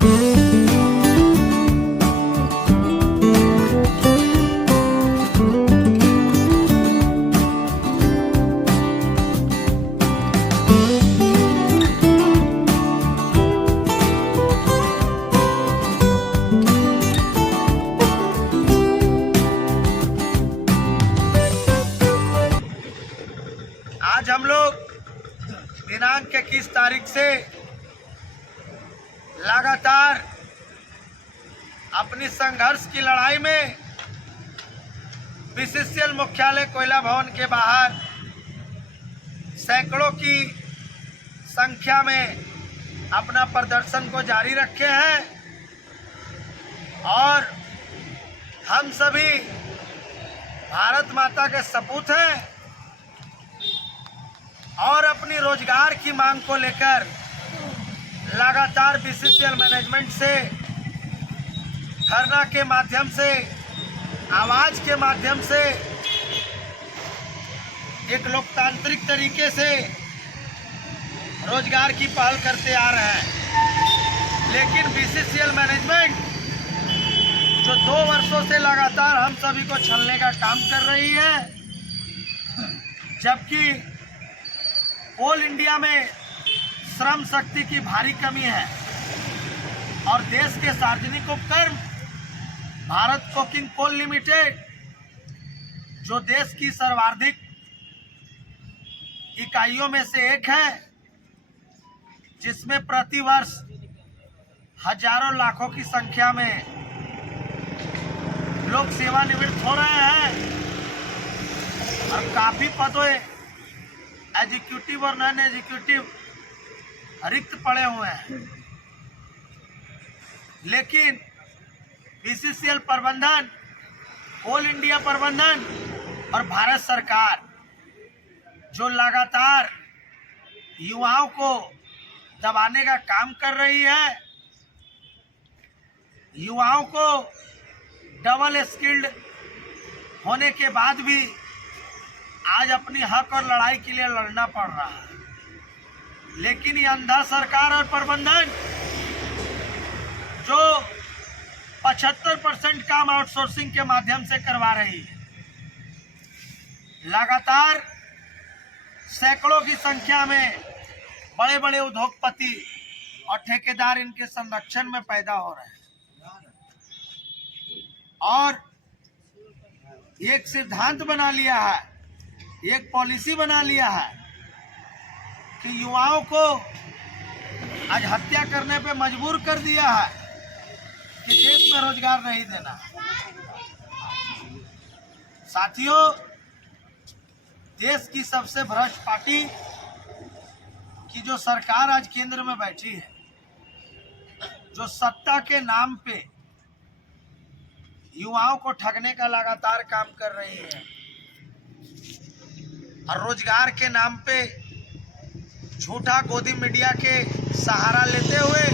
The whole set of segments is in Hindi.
आज हम लोग दिनांक 21 तारीख से लगातार अपनी संघर्ष की लड़ाई में बीसीसीएल मुख्यालय कोयला भवन के बाहर सैकड़ों की संख्या में अपना प्रदर्शन को जारी रखे हैं और हम सभी भारत माता के सपूत हैं और अपनी रोजगार की मांग को लेकर लगातार बीसीसीएल मैनेजमेंट से धरना के माध्यम से, आवाज के माध्यम से एक लोकतांत्रिक तरीके से रोजगार की पहल करते आ रहे हैं। लेकिन बीसीसीएल मैनेजमेंट जो 2 वर्षों से लगातार हम सभी को छलने का काम कर रही है, जबकि कोल इंडिया में श्रम शक्ति की भारी कमी है और देश के सार्वजनिक उपक्रम भारत कोकिंग कोल लिमिटेड जो देश की सर्वाधिक इकाइयों में से एक है, जिसमें प्रति वर्ष हजारों लाखों की संख्या में लोग सेवानिवृत्त हो रहे हैं और काफी पदों एग्जीक्यूटिव और नॉन एग्जीक्यूटिव रिक्त पड़े हुए हैं। लेकिन बीसीसीएल प्रबंधन, कोल इंडिया प्रबंधन और भारत सरकार जो लगातार युवाओं को दबाने का काम कर रही है, युवाओं को डबल स्किल्ड होने के बाद भी आज अपनी हक और लड़ाई के लिए लड़ना पड़ रहा है। लेकिन ये अंधा सरकार और प्रबंधन जो 75% काम आउटसोर्सिंग के माध्यम से करवा रही है, लगातार सैकड़ों की संख्या में बड़े बड़े उद्योगपति और ठेकेदार इनके संरक्षण में पैदा हो रहे हैं और एक सिद्धांत बना लिया है, एक पॉलिसी बना लिया है कि युवाओं को आज हत्या करने पे मजबूर कर दिया है कि देश में रोजगार नहीं देना। साथियों, देश की सबसे भ्रष्ट पार्टी की जो सरकार आज केंद्र में बैठी है, जो सत्ता के नाम पे युवाओं को ठगने का लगातार काम कर रही है और रोजगार के नाम पे झूठा गोदी मीडिया के सहारा लेते हुए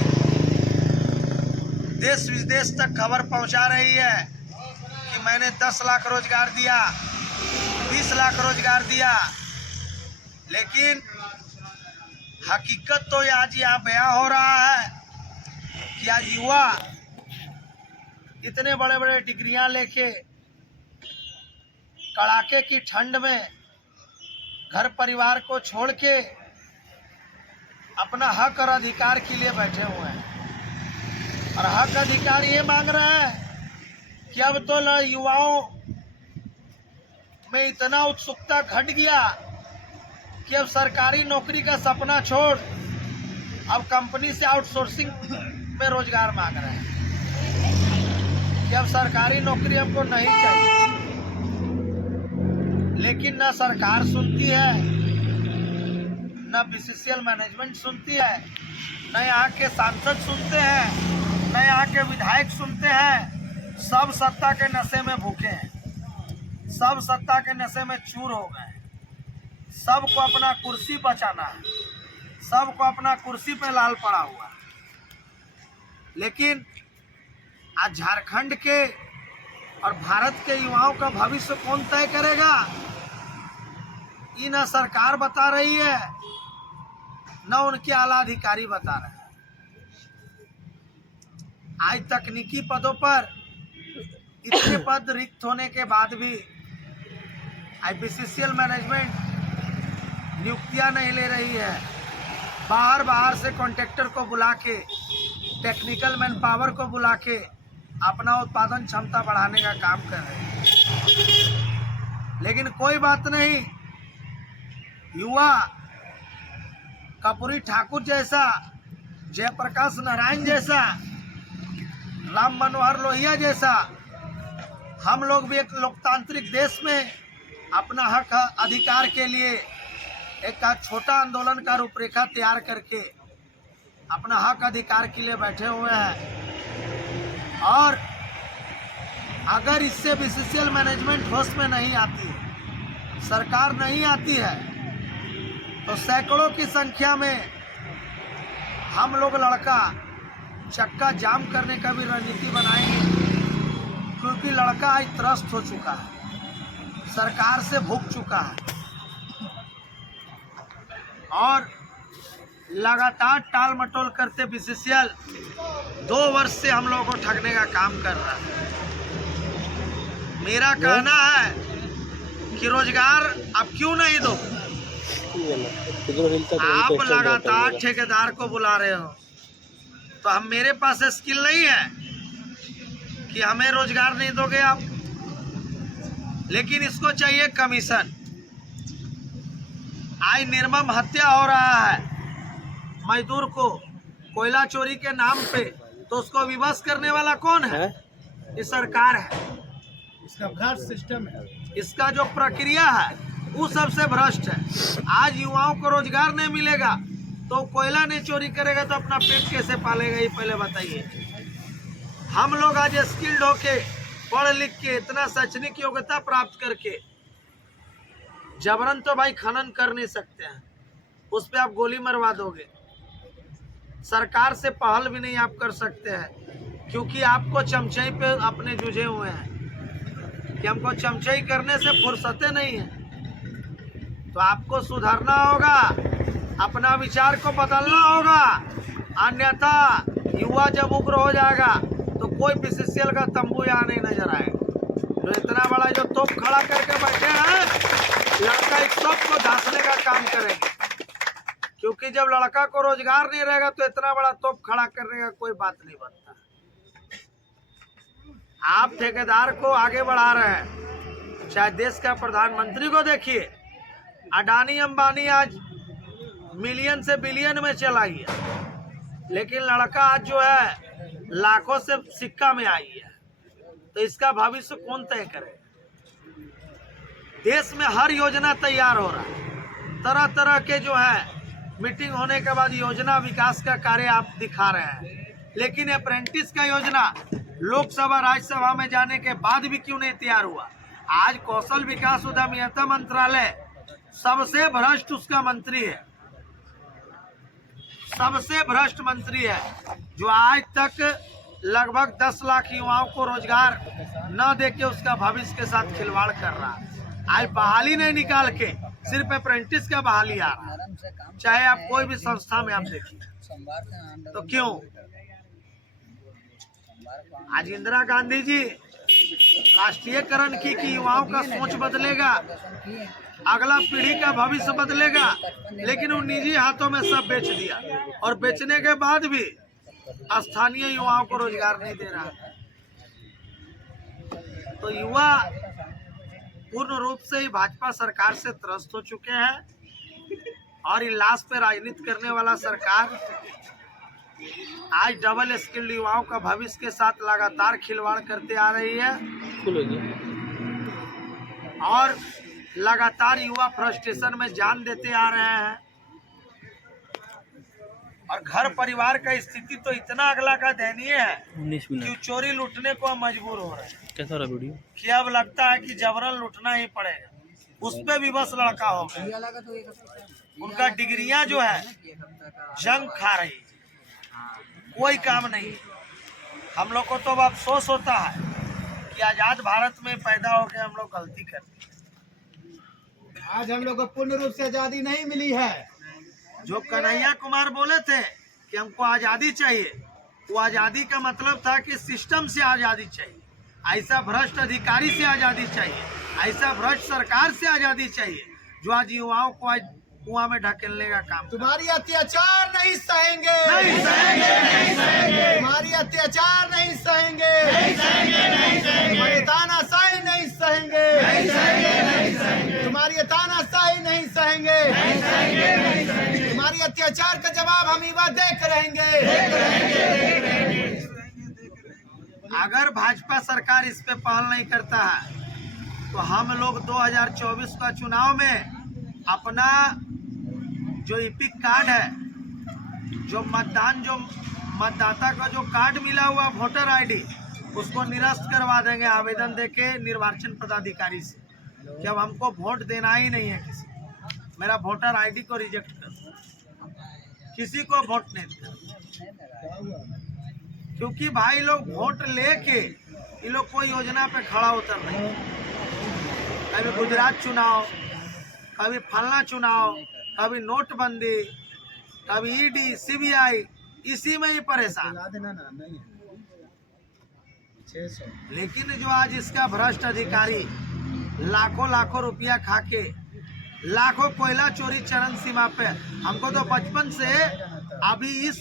देश विदेश तक खबर पहुंचा रही है कि मैंने 10 लाख रोजगार दिया, 20 लाख रोजगार दिया। लेकिन हकीकत तो आज यहाँ बयां हो रहा है कि आज युवा इतने बड़े बड़े डिग्रियां लेके कड़ाके की ठंड में घर परिवार को छोड़ के अपना हक और अधिकार के लिए बैठे हुए हैं और हक अधिकार ये मांग रहे हैं कि अब तो युवाओं में इतना उत्सुकता घट गया कि अब सरकारी नौकरी का सपना छोड़ अब कंपनी से आउटसोर्सिंग में रोजगार मांग रहे हैं कि अब सरकारी नौकरी हमको नहीं चाहिए। लेकिन न सरकार सुनती है, न बीसीसीएल मैनेजमेंट सुनती है, न यहाँ के सांसद सुनते हैं, न यहाँ के विधायक सुनते हैं। सब सत्ता के नशे में भूखे हैं, सब सत्ता के नशे में चूर हो गए हैं। सबको अपना कुर्सी बचाना है, सबको अपना कुर्सी पे लाल पड़ा हुआ है। लेकिन आज झारखंड के और भारत के युवाओं का भविष्य कौन तय करेगा, ये न सरकार बता रही है, न उनके आला अधिकारी बता रहे हैं। आज तकनीकी पदों पर इतने पद रिक्त होने के बाद भी बीसीसीएल मैनेजमेंट नियुक्तियां नहीं ले रही है। बाहर से कॉन्ट्रैक्टर को बुला के, टेक्निकल मैन पावर को बुला के अपना उत्पादन क्षमता बढ़ाने का काम कर रहे हैं। लेकिन कोई बात नहीं, युवा कर्पूरी ठाकुर जैसा, जयप्रकाश नारायण जैसा, राम मनोहर लोहिया जैसा हम लोग भी एक लोकतांत्रिक देश में अपना हक अधिकार के लिए एक छोटा आंदोलन का रूपरेखा तैयार करके अपना हक अधिकार के लिए बैठे हुए हैं। और अगर इससे बीसीसीएल मैनेजमेंट होश में नहीं आती है, सरकार नहीं आती है, तो सैकड़ों की संख्या में हम लोग लड़का चक्का जाम करने का भी रणनीति बनाएंगे। क्योंकि लड़का आज त्रस्त हो चुका है, सरकार से भूख चुका है और लगातार टाल मटोल करते बीसीसीएल 2 वर्ष से हम लोगों को ठगने का काम कर रहा है। मेरा कहना है कि रोजगार अब क्यों नहीं दो? आप लगातार ठेकेदार को बुला रहे हो, तो हम मेरे पास स्किल नहीं है कि हमें रोजगार नहीं दोगे आप, लेकिन इसको चाहिए कमीशन। आज निर्मम हत्या हो रहा है मजदूर को कोयला चोरी के नाम पे, तो उसको विवश करने वाला कौन है? ये सरकार है। इसका भ्रष्ट सिस्टम है, इसका जो प्रक्रिया है वो सबसे भ्रष्ट है। आज युवाओं को रोजगार नहीं मिलेगा तो कोयला नहीं चोरी करेगा तो अपना पेट कैसे पालेगा, ये पहले बताइए। हम लोग आज स्किल्ड होके, पढ़ लिख के, इतना शैक्षणिक योग्यता प्राप्त करके जबरन तो भाई खनन कर नहीं सकते हैं, उस पर आप गोली मरवा दोगे। सरकार से पहल भी नहीं आप कर सकते हैं, क्योंकि आपको चमचाई पे अपने जुझे हुए हैं कि हमको चमचाई करने से फुर्सतें नहीं है। तो आपको सुधरना होगा, अपना विचार को बदलना होगा, अन्यथा युवा जब उग्र हो जाएगा तो कोई बीसीसीएल का तंबू यहाँ नहीं नजर आएगा। तो इतना बड़ा जो तोप खड़ा करके बैठे हैं, लड़का एक तोप को धांसने का काम करेंगे। क्योंकि जब लड़का को रोजगार नहीं रहेगा तो इतना बड़ा तोप खड़ा करने का कोई बात नहीं बनता। आप ठेकेदार को आगे बढ़ा रहे हैं, चाहे देश का प्रधानमंत्री को देखिए, अडानी अंबानी आज मिलियन से बिलियन में चला गया, लेकिन लड़का आज जो है लाखों से सिक्का में आई है। तो इसका भविष्य कौन तय करे? देश में हर योजना तैयार हो रहा है, तरह तरह के जो है मीटिंग होने के बाद योजना विकास का कार्य आप दिखा रहे हैं, लेकिन अप्रेंटिस का योजना लोकसभा राज्यसभा में जाने के बाद भी क्यों नहीं तैयार हुआ? आज कौशल विकास उद्यमिता मंत्रालय सबसे भ्रष्ट उसका मंत्री है, सबसे भ्रष्ट मंत्री है, जो आज तक लगभग 10 लाख युवाओं को रोजगार न देके उसका भविष्य के साथ खिलवाड़ कर रहा है। आज बहाली नहीं निकाल के सिर्फ अप्रेंटिस का बहाली आ रहा है, चाहे आप कोई भी संस्था में आप देखिए। तो क्यों? आज इंदिरा गांधी जी राष्ट्रीयकरण की कि युवाओं का सोच बदलेगा, अगला पीढ़ी का भविष्य बदलेगा, लेकिन उन निजी हाथों में सब बेच दिया और बेचने के बाद भी स्थानीय युवाओं को रोजगार नहीं दे रहा। तो युवा पूर्ण रूप से ही भाजपा सरकार से त्रस्त हो चुके हैं और ये लाश पे राजनीति करने वाला सरकार आज डबल स्किल्ड युवाओं का भविष्य के साथ लगातार खिलवाड़ करते आ रही है और लगातार युवा फ्रस्ट्रेशन में जान देते आ रहे हैं। और घर परिवार का स्थिति तो इतना अगला का दयनीय है कि चोरी लूटने को हम मजबूर हो रहे हैं। कैसा रहा वीडियो? कि अब लगता है कि जबरन लूटना ही पड़ेगा, उस पे भी बस लड़का हो गया। उनका डिग्रियां जो है जंग खा रही है, कोई काम नहीं। हम लोग को तो अब अफसोस होता है कि आजाद भारत में पैदा होकर हम लोग गलती करते। आज हम लोग को पूर्ण रूप से आजादी नहीं मिली है। जो कन्हैया कुमार बोले थे कि हमको आजादी चाहिए, वो आज़ादी का मतलब था कि सिस्टम से आज़ादी चाहिए, ऐसा भ्रष्ट अधिकारी से आज़ादी चाहिए, ऐसा भ्रष्ट सरकार से आज़ादी चाहिए जो आज युवाओं को आज कुआं में ढकेलने का काम। तुम्हारी अत्याचार नहीं सहेंगे, नहीं सहेंगे, नहीं सहेंगे, तुम्हारी अत्याचार नहीं सहेंगे, नहीं सहेंगे, नहीं सहेंगे, तुम्हारी तानाशाही नहीं सहेंगे, नहीं सहेंगे, नहीं सहेंगे, तुम्हारी तानाशाही नहीं सहेंगे, नहीं सहेंगे, नहीं सहेंगे, तुम्हारी अत्याचार का जवाब हम युवा देख रहेंगे। अगर भाजपा सरकार इस पे पहल नहीं करता है तो हम लोग 2024 का चुनाव में अपना जो ईपिक कार्ड है, जो मतदाता का जो कार्ड मिला हुआ वोटर आईडी, उसको निरस्त करवा देंगे आवेदन देके निर्वाचन पदाधिकारी से कि अब हमको वोट देना ही नहीं है, किसी मेरा वोटर आईडी को रिजेक्ट कर दो, किसी को वोट नहीं देना। क्योंकि भाई लोग वोट लेके ये लोग कोई योजना पे खड़ा उतर नहीं, कभी गुजरात चुनाव, कभी फलना चुनाव, कभी नोटबंदी, कभी ईडी सीबीआई, इसी में ही परेशान। लेकिन जो आज इसका भ्रष्ट अधिकारी लाखों लाखों रुपया खा के लाखों कोयला चोरी चरम सीमा पे, हमको तो बचपन से अभी इस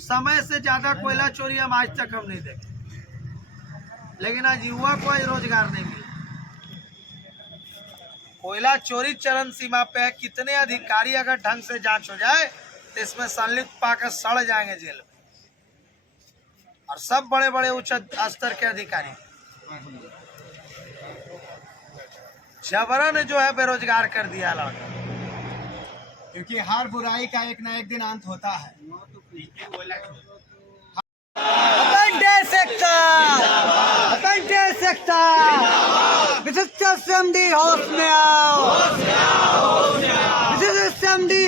समय से ज्यादा कोयला चोरी हम आज तक हम नहीं देखे, लेकिन आज युवा को रोजगार नहीं मिला। कोयला चोरी चरम सीमा पे कितने अधिकारी अगर ढंग से जांच हो जाए तो इसमें संलिप्त पाकर सड़ जाएंगे जेल में, और सब बड़े बड़े उच्च स्तर के अधिकारी जबरन जो है बेरोजगार कर दिया लड़का। क्योंकि हर बुराई का एक न एक दिन अंत होता है। होश में आओ,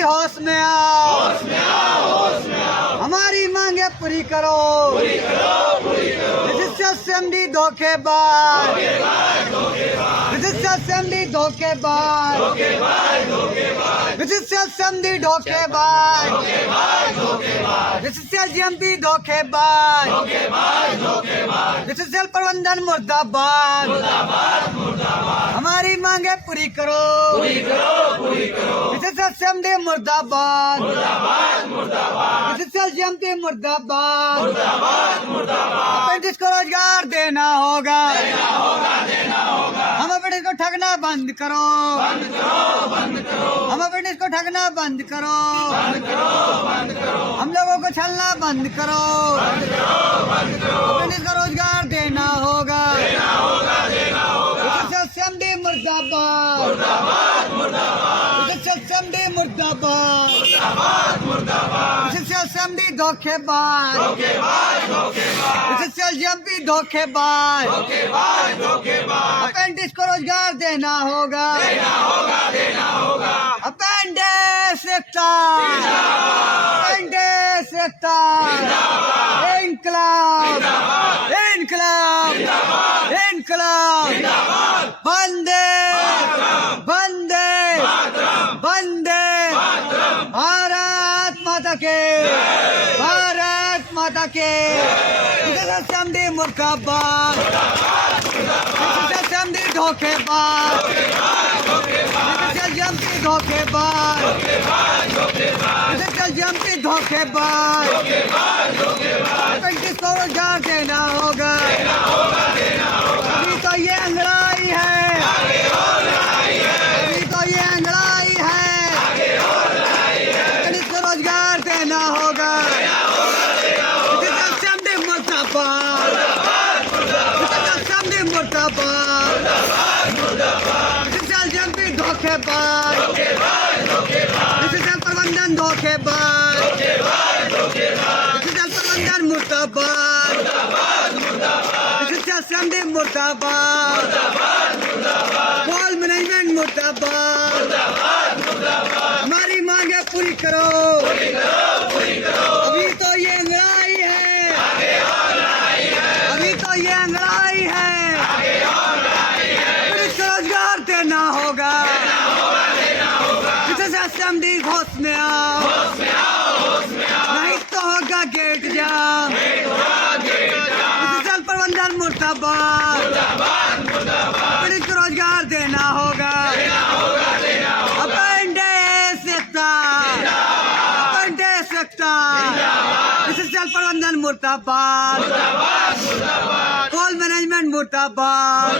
होश में आओ, हमारी मांगे पूरी करो, असेंबली धोखेबाज, असेंबली धोखेबाज, असेंबली धोखेबाज, जीएमपी धोखेबाज, प्रबंधन मुर्दाबाद, हमारी मांगे पूरी करो, असेंबली मुर्दाबाद, जीएमपी मुर्दाबाद, अप्रेंटिस को रोजगार देना होगा, हम अप्रेंटिस को ठगना बंद करो, हम अप्रेंटिस को ठगना बंद करो, हम लोगों को छलना बंद करो, अप्रेंटिस को रोजगार देना होगा, असेंबली मुर्दाबाद, असेंबली मुर्दाबाद, असेंबली धोखेबाज, जीएमपी धोखेबाज, अप्रेंटिस को रोजगार देना होगा, अप्रेंटिस एकता, अप्रेंटिस एकता, इनकलाब, इनकलाब, इनकलाब, बंदे बंदे बंदे, भारत माता के, भारत माता के, असेंबली मुर्दाबाद, असेंबली धोखेबाज, जीएमपी धोखेबाज, जीएमपी धोखेबाज, अप्रेंटिस को रोजगार देना होगा, अभी तो ये अंगड़ाई है, अभी तो ये अंगड़ाई है, अप्रेंटिस को रोजगार देना होगा, असेंबली मुर्दाबाद, असेंबली मुर्दाबाद, जीएमपी धोखेबाज, प्रबंधन धोखेबाज, प्रबंधन मुर्दाबाद, असेंबली मुर्दाबाद, मॉल मैनेजमेंट मुर्दाबाद, हमारी मांगे पूरी करो, अभी तो ये अंगड़ाई है, अभी तो ये अंगड़ाई है, रोजगार देना होगा, असेंबली होश में आओ, नहीं तो होगा गेट जाम, मुर्दाबाद, गणित को रोजगार देना होगा, अपेंडिक्स एकता, अपेंडिक्स एकता, बीसीसीएल प्रबंधन मुर्दाबाद, कोल मैनेजमेंट मुर्दाबाद,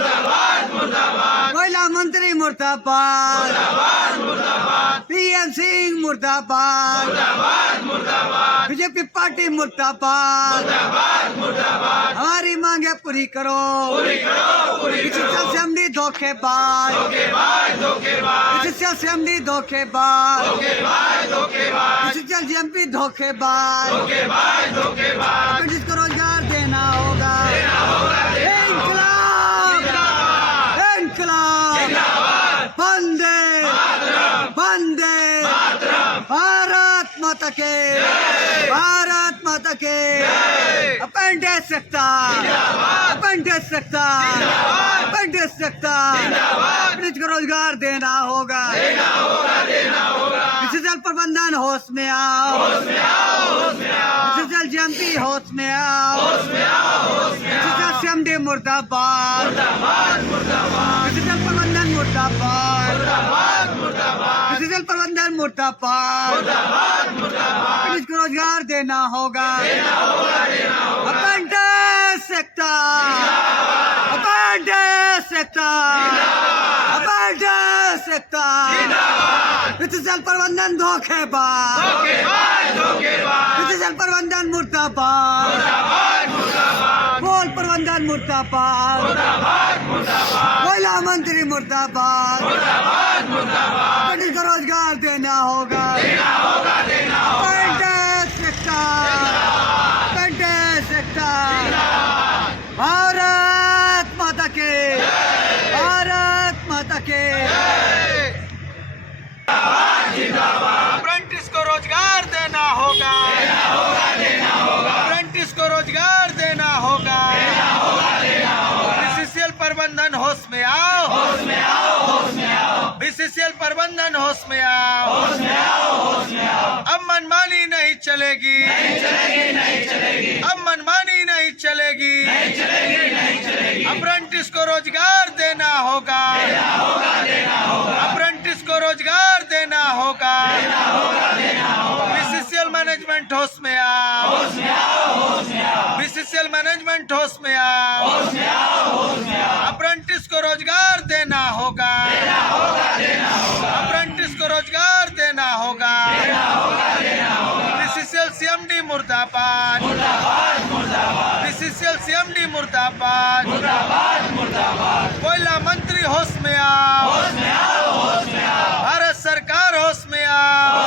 कोयला मंत्री मुर्दाबाद, पीएम सिंह मुर्दाबाद, बीजेपी पार्टी मुर्दाबाद, हमारी मांगे पूरी करो, बीसीसीएल से हमने धोखेबाज, बीसीसीएल से हमने धोखेबाज, बीसीसीएल जेएमपी धोखेबाज, जिसको रोजगार देना होगा, इंकलाब, इंकलाब, वंदे वंदे भारत माता के, भारत माता के, अपेंडिक्स एकता, अपेंडिक्स एकता, अपेंडिक्स एकता, गणित को रोजगार देना होगा, बीसीसीएल प्रबंधन होश में आओ, बीसीसीएल जेएमपी होश में आओ, बीसीसीएल सीएमडी मुर्दाबाद, बीसीसीएल प्रबंधन मुर्दाबाद, बीसीसीएल प्रबंधन मुर्दाबाद, गणित को रोजगार देना होगा, अपेंडिक्स एकता, अपेंडिक्स एकता, अपेंडिक्स एकता, बीसीसीएल प्रबंधन धोखेबाज, बीसीसीएल प्रबंधन मुर्दाबाद, कोल प्रबंधन मुर्दाबाद, कोयला मंत्री मुर्दाबाद, गणित को रोजगार देना होगा, अपेंडिक्स एकता, अपेंडिक्स एकता, भारत माता के, भारत माता के, अप्रेंटिस को रोजगार देना होगा, अप्रेंटिस को रोजगार देना होगा, बीसीसीएल प्रबंधन होश में आओ, बीसीसीएल प्रबंधन होश में आओ, अब मनमानी नहीं चलेगी, अब मनमानी नहीं चलेगी, अप्रेंटिस को रोजगार देना होगा, अप्रेंटिस को रोजगार देना होगा, बीसीसीएल मैनेजमेंट होश में आओ, बीसीसीएल मैनेजमेंट होश में आओ, अप्रेंटिस को रोजगार देना होगा, अप्रेंटिस को रोजगार देना होगा, बीसीसीएल सीएमडी मुर्दाबाद, बीसीसीएल सीएमडी मुर्दाबाद, कोयला मंत्री होश में आओ, भारत सरकार होश में आओ,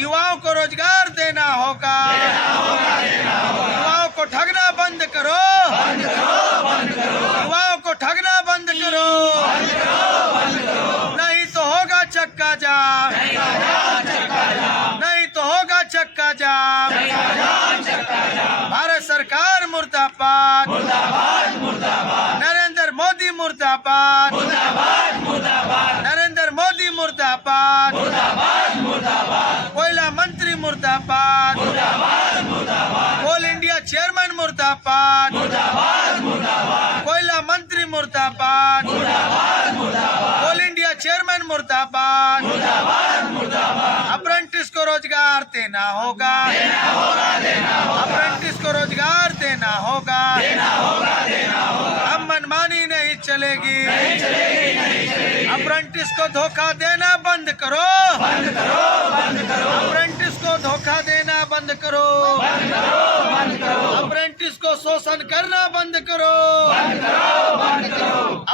युवाओं को रोजगार देना होगा, युवाओं को ठगना बंद करो, युवाओं को ठगना बंद करो, नहीं तो होगा चक्का जाम, नहीं तो होगा चक्का जाम, भारत सरकार मुर्दाबाद, नरेंद्र मोदी मुर्दाबाद, नरेंद्र मोदी मुर्दाबाद, कोयला मंत्री मुर्दाबाद, कोल इंडिया चेयरमैन मुर्दाबाद, कोयला मंत्री मुर्दाबाद, कोल इंडिया चेयरमैन मुर्दाबाद, अप्रेंटिस को रोजगार देना होगा, अप्रेंटिस को रोजगार देना होगा, अब मनमानी नहीं चलेगी, अप्रेंटिस को धोखा देना बंद करो, अप्रेंटिस को धोखा देना बंद करो, अप्रेंटिस को शोषण करना बंद करो,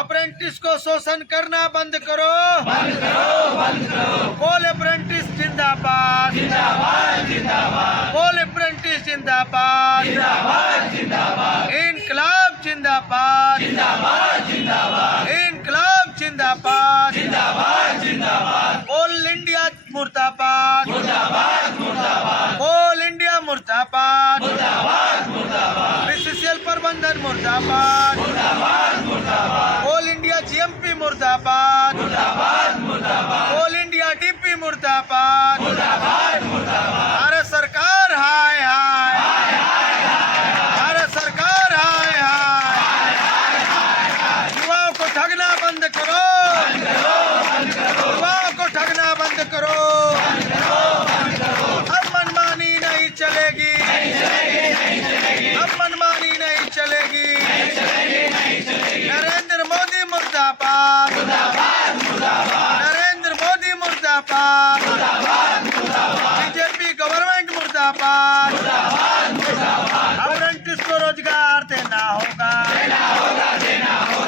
अप्रेंटिस को शोषण करना बंद करो, कोल अप्रेंटिस जिंदाबाद, कोल अप्रेंटिस जिंदाबाद, इनकलाब जिंदाबाद, इनकलाब जिंदाबाद, ऑल इंडिया मुर्दाबाद, ऑल इंडिया मुर्दाबाद, बीसीसीएल प्रबंधन मुर्दाबाद, ऑल इंडिया जीएमपी मुर्दाबाद, ऑल इंडिया डीपी मुर्दाबाद, भारत सरकार हाय हाय, भारत सरकार हाय हाय। मुर्दाबाद, बीजेपी गवर्नमेंट मुर्दाबाद, अप्रेंटिस को रोजगार देना होगा,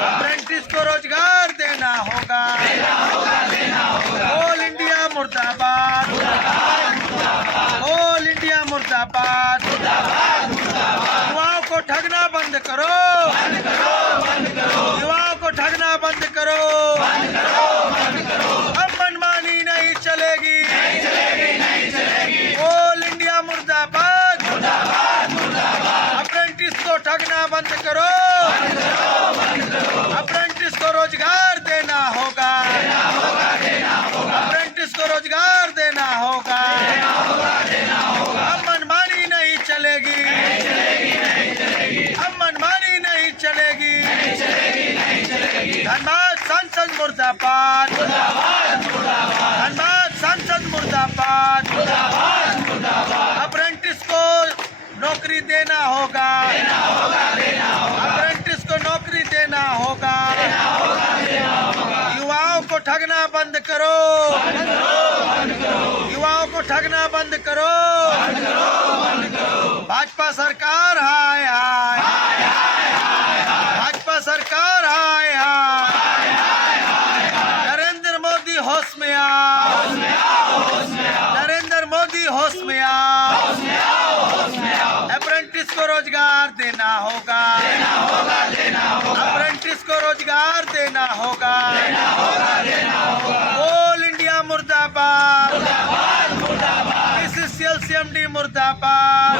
अप्रेंटिस को रोजगार देना होगा, ऑल इंडिया मुर्दाबाद, ऑल इंडिया मुर्दाबाद, युवाओं को ठगना बंद करो, युवाओं को ठगना बंद करो, अब मनमानी नहीं चलेगी, ऑल इंडिया मुर्दाबाद, अप्रेंटिस को ठगना बंद करो, अप्रेंटिस को रोजगार देना होगा, अप्रेंटिस को रोजगार देना होगा, अब मनमानी नहीं चलेगी, अब मनमानी नहीं चलेगी, धनबाद सांसद मुर्दाबाद, धनबाद सांसद मुर्दाबाद, अप्रेंटिस को नौकरी देना होगा, अप्रेंटिस को नौकरी देना होगा, युवाओं को ठगना बंद करो, युवाओं को ठगना बंद करो, भाजपा सरकार हाय हाय, भाजपा सरकार हाय हाय, नरेंद्र मोदी होश में आओ, नरेंद्र मोदी होश में आओ, अप्रेंटिस को रोजगार देना होगा, अप्रेंटिस को रोजगार देना होगा, ऑल इंडिया मुर्दाबाद, बीसीसीएल सीएमडी मुर्दाबाद,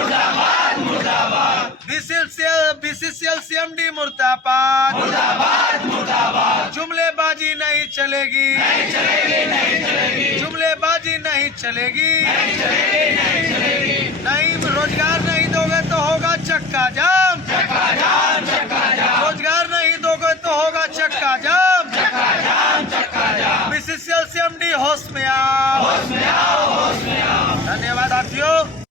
बीसीसीएल सीएमडी मुर्दाबाद, जुमलेबाजी नहीं चलेगी, जुमलेबाजी नहीं चलेगी, नहीं रोजगार नहीं दोगे तो होगा चक्का जाम, रोजगार नहीं दोगे तो होगा चक्का जाम, बीसीसीएल सीएमडी होश में आओ, धन्यवाद साथियों।